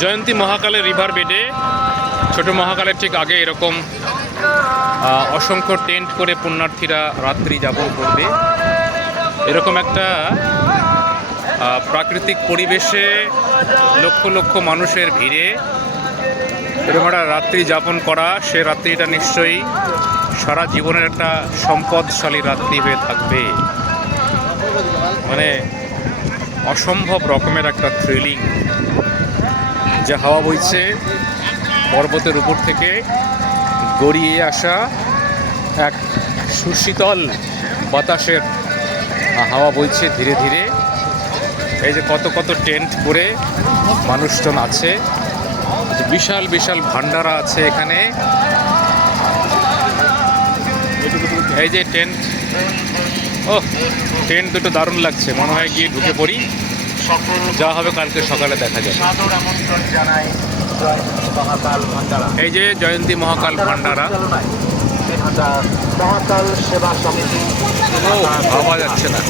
জয়ন্তী মহাকালের রিভার বেডে, ছোট মহাকালের ঠিক আগে এরকম অসংখ্য টেন্ট করে পুণ্যার্থীরা রাত্রি যাপন করবে। এরকম একটা প্রাকৃতিক পরিবেশে লক্ষ লক্ষ মানুষের ভিড়ে এরকম একটা রাত্রি যাপন করা, সে রাত্রিটা নিশ্চয়ই সারা জীবনের একটা সম্পদশালী রাত্রি হয়ে থাকবে। মানে অসম্ভব রকমের একটা থ্রিলিং যে হাওয়া বইছে পর্বতের উপর থেকে গড়িয়ে আসা এক সুশীতল বাতাসের হাওয়া বইছে ধীরে ধীরে। এই যে কত কত টেন্ট করে মানুষজন আছে, বিশাল বিশাল ভান্ডারা আছে এখানে। এই যে টেন্ট ও টেন্ট দুটো দারুণ লাগছে, মনে হয় গিয়ে ঢুকে পড়ি। সকল যা হবে কালকে সকালে দেখা যাবে। সাদর আমন্ত্রণ জানাই জয়ন্তী মহাকাল ভান্ডারা। এই যে জয়ন্তী মহাকাল ভান্ডারা মহাকাল সেবা সমিতি। ভাবা যাচ্ছে না।